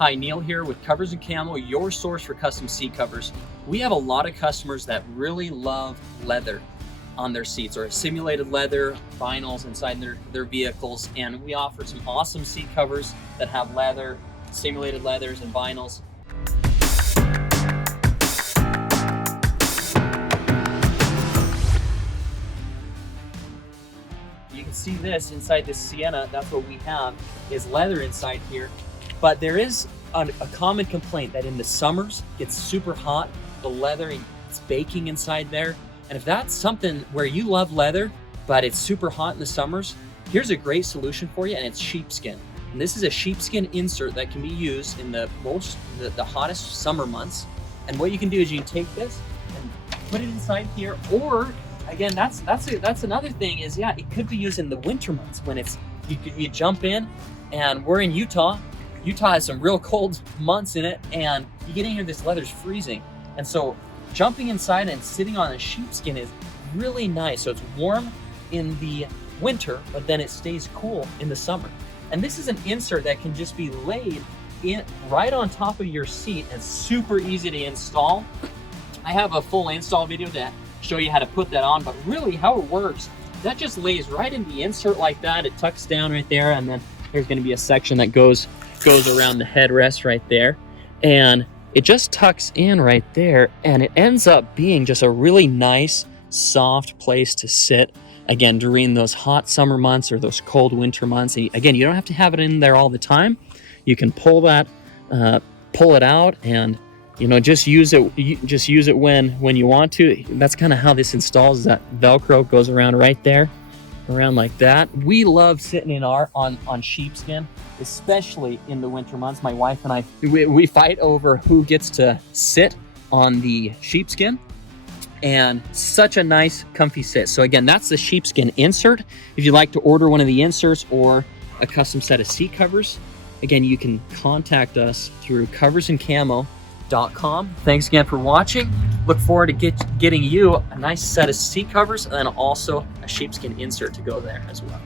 Hi, Neil here with Covers Camo, your source for custom seat covers. We have a lot of customers that really love leather on their seats, or simulated leather, vinyls inside their vehicles, and we offer some awesome seat covers that have leather, simulated leathers, and vinyls. You can see this inside this Sienna. That's what we have, is leather inside here. But there is a common complaint that in the summers it gets super hot, the leather is baking inside there. And if that's something where you love leather, but it's super hot in the summers, here's a great solution for you, and it's sheepskin. And this is a sheepskin insert that can be used in the hottest summer months. And what you can do is you can take this and put it inside here, or again, that's another thing is, yeah, it could be used in the winter months when it's, you jump in, and we're in Utah. Utah has some real cold months in it, and you get in here, this leather's freezing. And so jumping inside and sitting on a sheepskin is really nice. So it's warm in the winter, but then it stays cool in the summer. And this is an insert that can just be laid in right on top of your seat and super easy to install. I have a full install video to show you how to put that on, but really how it works, that just lays right in the insert like that. It tucks down right there, and then there's going to be a section that goes around the headrest right there, and it just tucks in right there, and it ends up being just a really nice soft place to sit, again, during those hot summer months or those cold winter months. And again, you don't have to have it in there all the time. You can pull it out, and just use it when you want to. That's kind of how this installs. That Velcro goes around right there, around like that. We love sitting on sheepskin, especially in the winter months. My wife and I, we fight over who gets to sit on the sheepskin, and such a nice comfy sit. So again, that's the sheepskin insert. If you'd like to order one of the inserts or a custom set of seat covers, again, you can contact us through coversandcamo.com. Thanks again for watching. Look forward to getting you a nice set of seat covers, and then also a sheepskin insert to go there as well.